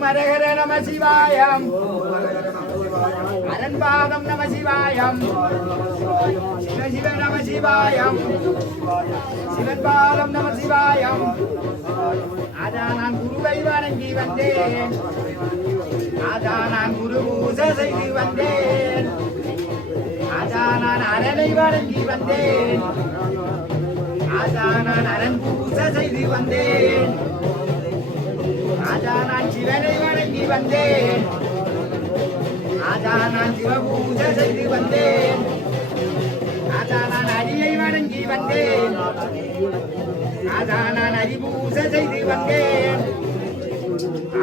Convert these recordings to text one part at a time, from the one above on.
மரகர நம சிவாயம். அரண்பாதம் நம சிவாயம். சிவ நம சிவாயம். சிவன்பாதம் நம சிவாயம். அதான் நான் குருவை வணங்கி வந்தேன். அதான் நான் குரு பூஜை செய்து வந்தேன். அதான் நான் அரணை வணங்கி வந்தேன். அதான் நான் அரண் பூஜை செய்து வந்தேன் அதான் நான் சிவனை வணங்கி வந்தேன் அதான் நான் சிவ செய்து வந்தேன். அதான் நான் அடியை வணங்கி வந்தேன். அதான் நான் அரிபூசை செய்து வந்தேன்.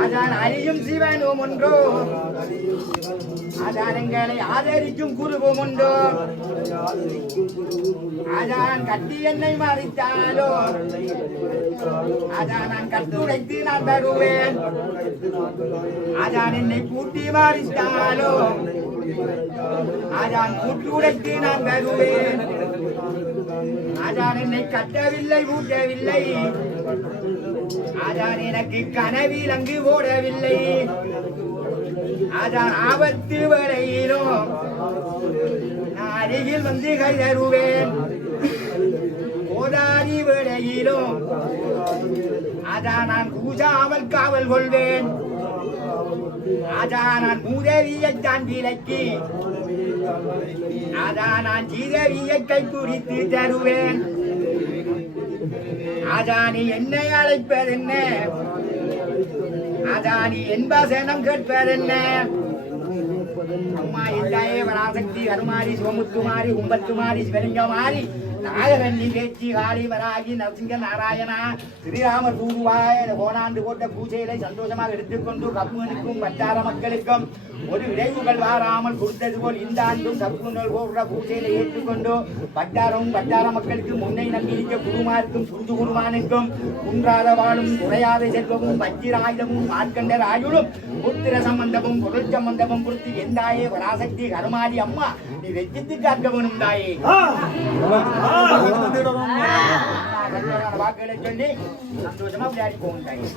அதான் அரியும் சிவனும் ஒன்றோ. அதான் ஆதரிக்கும் குருவும் உண்டோ. அதான் கட்டி என்னை மறித்தாலோ அதான் நான் கட்டுடைத்து நான் தருவேன். அதான் என்னை கூட்டி மறித்தாலோ அதான் கூட்டுடைத்து நான் தருவேன். அதான் என்னை கட்டவில்லை ஊட்டவில்லை. அதான் எனக்கு கனவில் அங்கு ஓடவில்லை. அதான் ஆபத்து வரையிலும் நான் அருகில் வந்து கை தருவேன். கோதாரி வேளையிலும் அதான் நான் கூஜாமல் காவல் கொள்வேன். அதான் நான் மூதேவியைத்தான் விலக்கி அதான் நான் ஜீதவியை கை குறித்து தருவேன். அதான் நீ என்னை அழைப்பதென்ன ராஜாணி நீ என் வசனம் கேட்பதென்ன? அம்மா இல்லாயே வராசக்தி அருமாரி சிவமுத்துமாரி கும்பத்துமாரி சிவலிங்கமாரி நாகரண்ணி கேச்சி காளிவராகி நரசிங்க நாராயணா. ஸ்ரீராம தூதுவாய கோணாண்டு போட்ட பூஜையில சந்தோஷமாக எடுத்துக்கொண்டு கப்புனுக்கும் வட்டார மக்களுக்கும் ஒரு விளைவுகள் வாராமல் கொடுத்தது போல் இந்த ஆண்டும் சப்புனல் போடுற பூஜையில ஏற்றுக்கொண்டு வட்டாரம் வட்டார மக்களுக்கு முன்னை நம்பியிருக்க குருமாருக்கும் சுருது குருமானுக்கும் குன்றாத வாழும் குறையாத செல்வமும் வஜ்ராயுதமும் மார்க்கண்டர் ஆயுளும் புத்திர சம்பந்தமும் பொருள் சம்பந்தமும் குறித்து எந்தாயே பராசக்தி கருமாரி அம்மா. நீ வெச்சித்து காக்க வேணும் தாயே வாக்குகளை சொல்லி சந்தோஷமா விளையாடி போகும் தாயே